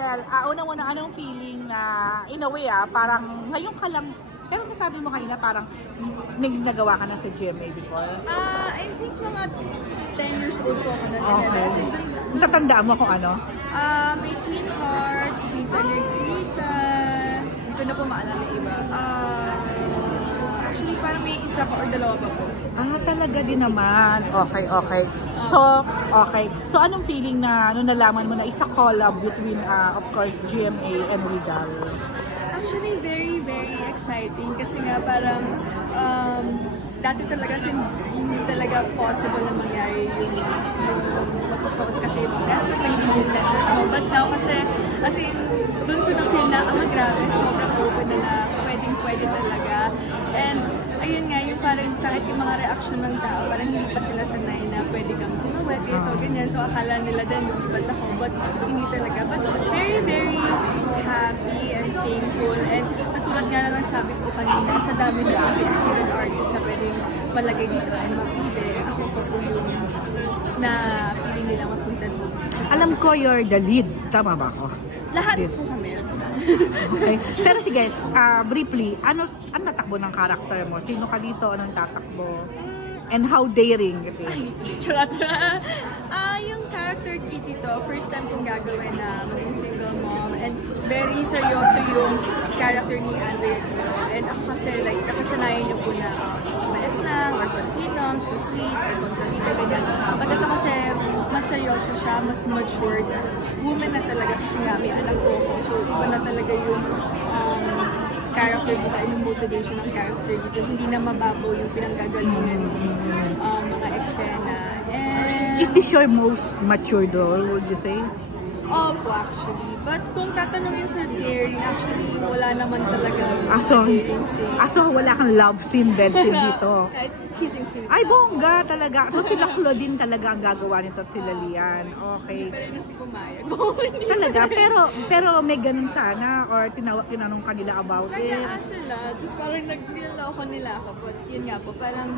Michelle, una-una, anong feeling na, in a way parang ngayon ka lang, pero nasabi mo kanina parang nagawa ka na sa GMA before? I think mga 10 years old ko ako na Okay. Natatandaan mo kung ano? May Twin Hearts, may Tanegrita, hindi ko na po maalala iba. Actually, parang may isa pa or dalawa pa po. Talaga din naman. Okay, okay. So anong feeling na nalaman mo na isa collab between, of course, GMA and Regal? Actually, very, very exciting kasi nga parang dati talaga hindi talaga possible na mangyari yung mag-propose kasi ibang network lang, hindi yung network ako. But now kasi, as in, doon ko na-feel na, grabe, sobrang open na pwedeng-pwede talaga. And, ayun nga, yung parang kahit yung mga reaction ng tao, parang hindi pa sila sanay na pwede kang tumawag, ganito, ganyan. So, akala nila din, ba't ako, but hindi talaga. But very, very happy and thankful. And natulad nga na lang sabi ko kanina, sa dami ng ABS-7 artists na pwedeng malagay dito and mag-ide, ako pa po yung na piling nila mapunta dito. Alam ko you're the lead. Tama ba ako? Lahat po kami. Okay. Pero sige, briefly, ano ang tatakbo ng karakter mo? Sino ka dito? Anong tatakbo? And how daring it is? Charot. Yung character Kitty to, first time kong gagawin na maging single mom. And very seryoso yung character ni Andrea dito. And ako kasi, like, nakasanayan niyo po na mait lang, or kontinom, sweet, or kontrabida, ganyan. But ito kasi, mas seryoso siya, mas matured. As woman na talaga, kasi nga may anak ko. So, iba na talaga yung character dito, yung motivation ng character dito. Hindi na mababaw yung pinanggagalingan ng mga eksena. And is this your most mature role, would you say? opo, actually. But kung tatanungin sa daring, actually, wala naman talaga daring scene. So wala kang love scene, bed scene dito? Kahit kissing scene. Ay, bongga talaga. So sila Claudine talaga ang gagawa nito, sila Lian. Okay. Hindi pa rin ako pumayag. Talaga? Pero may ganun sana? Or tinanong kanila about it? Nag-aas sila. Tapos parang niloloko nila ako. But yun nga po, parang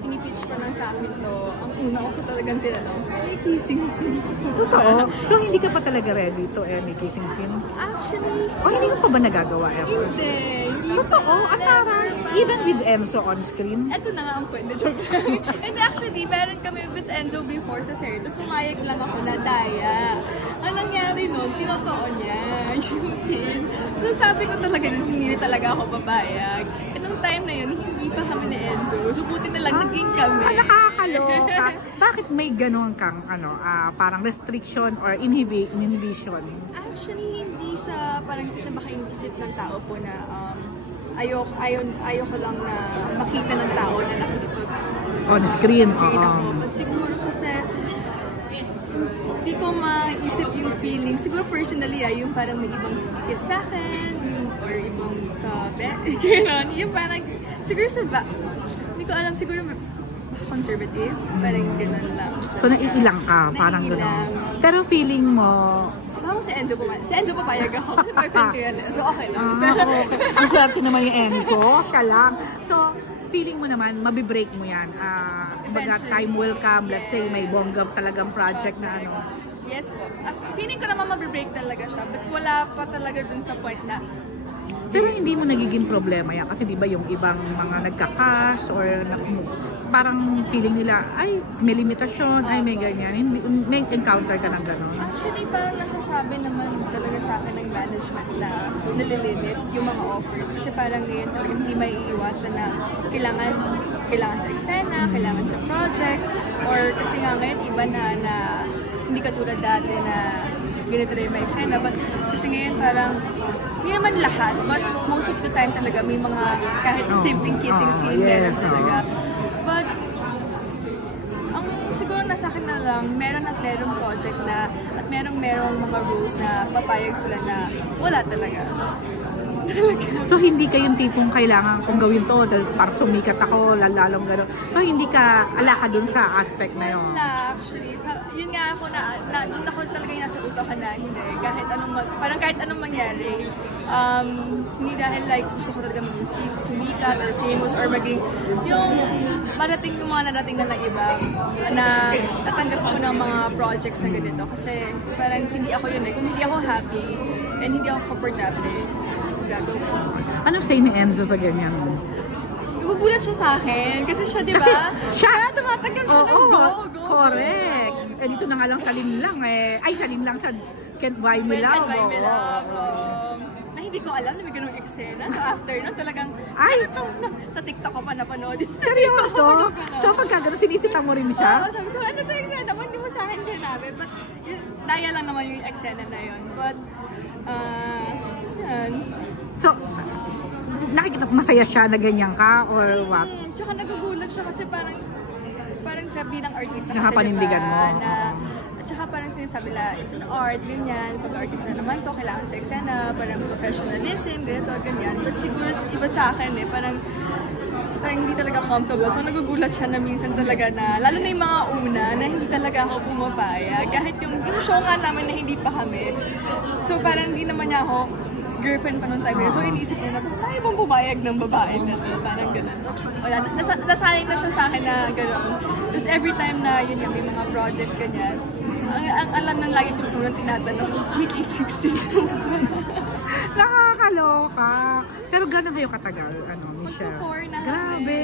pinipitch pa lang sa akin to. Ang una ko talagang tinanong, may kissing scene. Totoo? So hindi ka pa talaga ready to any kissing scene? Actually, Hindi mo pa ba nagagawa ever? Hindi. Totoo? Even with Enzo on screen? Ito na nga ang pwede, joke lang. And actually, meron kami with Enzo before sa series. Tapos pumayag lang ako na daya. Ang nangyari nun, tinotoo niya yung kiss. So sabi ko talaga nun, hindi talaga ako papayag. And nung time na yun, hindi pa kami ni Enzo. So buti na lang, naging kami. Nakakaloka. Bakit may ganun kang parang restriction or inhibition? Actually, hindi sa parang kasi baka iniisip ng tao po na ayoko lang na makita ng tao na nakikipag on screen ako. But siguro kasi hindi ko maisip yung feeling. Siguro personally, yung parang may ibang kiss sa akin, or ibang kabe. Yung parang, siguro hindi ko alam, siguro conservative, parang gano'n lang. So naiilang ka, parang gano'n. Pero feeling mo, si Enzo papayag ako. Kasi boyfriend ko yan. So, okay lang. Ang swerte naman yung Enzo. Siya lang. So, feeling mo naman, mabibreak mo yan. Baga time will come, let's say, may bonggam talagang project na Yes po. Feeling ko naman mabibreak talaga siya. But wala pa talaga dun sa point na. Pero hindi mo nagiging problema yan. Kasi di ba yung ibang mga nagka-cash or parang feeling nila, ay, may limitasyon, ay, may ganyan. May encounter ka ng gano'n. Actually, parang nasasabi naman talaga sa akin ng management na nalilimit yung mga offers. Kasi parang ngayon talaga hindi may iiwasan na kailangan sa eksena, kailangan sa project, or kasi nga ngayon iba na hindi katulad dati na ganito na yung may eksena. But kasi ngayon parang hindi naman lahat, but most of the time talaga may mga kahit simpleng kissing scene meron talaga. But, siguro nasa akin na lang, meron project na, at merong mga rules na papayag sila na wala talaga. So, hindi kayong tipong kailangan kung gawin to, para sumikat ako, lalong gano'n. So, hindi ka, ala ka dun sa aspect na yun? Wala, actually. Yun nga ako doon ako talaga yung nasa utak na hindi. Kahit anong mangyari, hindi dahil like gusto ko talaga maging sumikat or famous or maging yung marating yung mga narating na ng iba na natanggap ko ng mga projects na ganito. Kasi parang hindi ako yun eh. Kung hindi ako happy and hindi ako comfortable, gagawin. Anong say ni Enzo sa ganyan? Nagugulat siya sa akin. Kasi siya, di ba? Siya, tumatanggap siya ng go. Correct. Eh, dito na nga lang salin lang eh. Ay, salin lang sa Can't Buy Me Love. Can't Buy Me Love. Na hindi ko alam na may ganung eksena. So after nun, talagang, ay, sa TikTok ko pa napanood. Seryoso? So pagka gano'n, sinisita mo rin siya? Oo, sabi ko, ano to yung eksena mo? Hindi mo sa akin sinabi. But, daya lang naman yung eksena na yun. But, yan. So, nakikita ko masaya siya na ganyan ka or what? Tsaka nagugulat siya kasi parang sa bilang artista kasi nakapanindigan mo. At saka parang sinasabi nila, it's an art, ganyan. Pag artista naman to, kailangan sa eksena, parang professionalism, ganyan. But siguro iba sa akin eh, parang hindi talaga comfortable. So nagugulat siya na minsan talaga na, lalo na yung mga una, na hindi talaga ako pumapayag. Kahit yung show nga namin na hindi pa kami. So parang hindi naman niya ako girlfriend pa nung time. So iniisip niya na, tayo bang pumayag ng babae na to? Parang gano'n. Wala, nasanay na siya sa akin na gano'n. Tapos every time na yun yung may mga projects ganyan, ang alam ng lagi yung unang tinatanong, may K16 po. Nakakaloka. Pero gano'n kayo katagal, Michelle? Magpo-4 na. Grabe.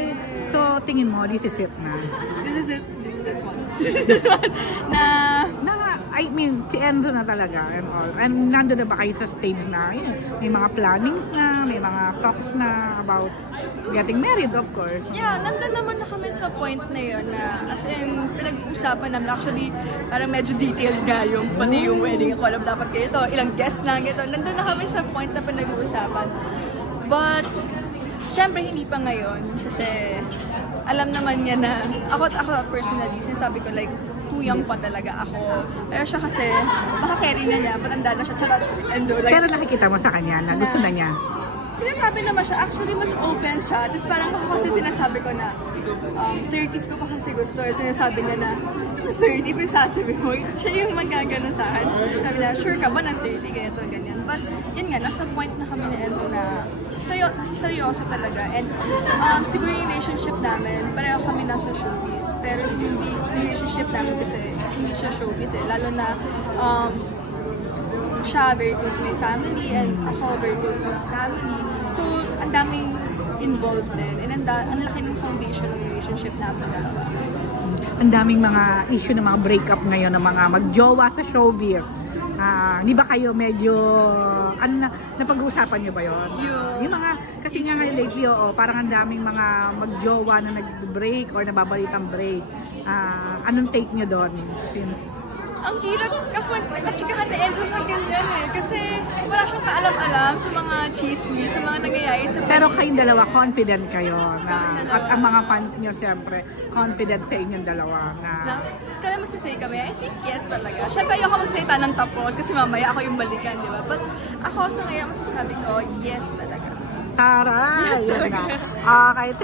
So, tingin mo, this is it na? This is it one. I mean, si Enzo na talaga and all. And nandun na ba kayo sa stage na, yun, may mga plannings na, may mga talks na about getting married, of course. Yeah, nandun naman na kami sa point na yun na, as in, pinag-uusapan namin. Actually, parang medyo detailed nga yung, pati yung wedding. Ako alam dapat kayo ito, ilang guests na, gito. Nandun na kami sa point na pinag-uusapan. But, syempre, hindi pa ngayon. Kasi, alam naman niya na, ako personally, sinasabi ko like, too young pa talaga ako. Pero siya kasi, baka carry na niya, matanda na siya, charot, Enzo. Like, pero nakikita mo sa kanya na gusto na niya? Sinasabi naman siya, actually mas open siya. Tapos parang ako kasi sinasabi ko na, 30s ko pa kasi gusto. Sinasabi niya na, 30, pagsasabi mo, siya yung magaganon sa akin. Sabi niya, sure ka ba ng 30, ganito, ganyan. But, yun nga, nasa point na kami ni Enzo na seryoso talaga. And siguro yung relationship namin, pareho kami nasa showbiz. Pero hindi relationship namin kasi hindi siya showbiz eh. Lalo na, siya very close to my family and ako very close to his family. So, ang daming involved din. And ang laki ng foundation ng relationship namin dalawa. Ang daming mga issue ng mga breakup ngayon ng mga magjowa sa showbiz. Di ba kayo medyo, napag-uusapan niyo ba yun? Yung mga, kasi nga ngayon lately, parang ang daming mga magjowa na nag-break or nababalitang break. Anong take niyo doon? Ang hirap kachikahan na Enzo sa ganyan eh. Kasi wala siyang kaalam-alam sa mga chismis, sa mga nangyayari sa pero kayong dalawa, confident kayo na, at ang mga fans niyo siyempre, confident sa inyong dalawa na kami magsasay kami, I think yes talaga. Siyempre ayoko magsalita ng tapos kasi mamaya ako yung balikan, di ba? But ako sa ngayon masasabi ko, yes talaga. Taray! Yes talaga. Okay.